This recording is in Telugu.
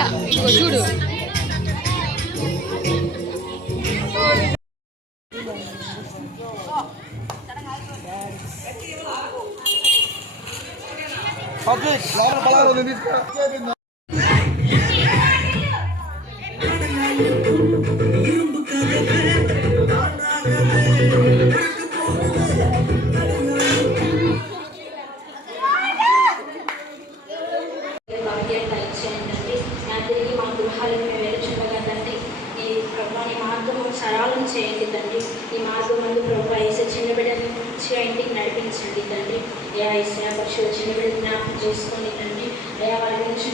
ఇక్కడ ఇదిగో చూడు. తిరిగి మా గృహాలను మేము వెళ్ళుచుండగా తండ్రి, ఈ ప్రభాని మార్గము సరళం చేయండి తండ్రి. ఈ మార్గం మందు ప్రభావ వేసే చిన్న బిడ్డని ఇంటికి నడిపించండి తండ్రి. అయా ఏసయ్య పరిశుద్ధ చిన్న బిడ్డని జ్ఞాపకం చేసుకోండి తండ్రి. అయా వారి గురించి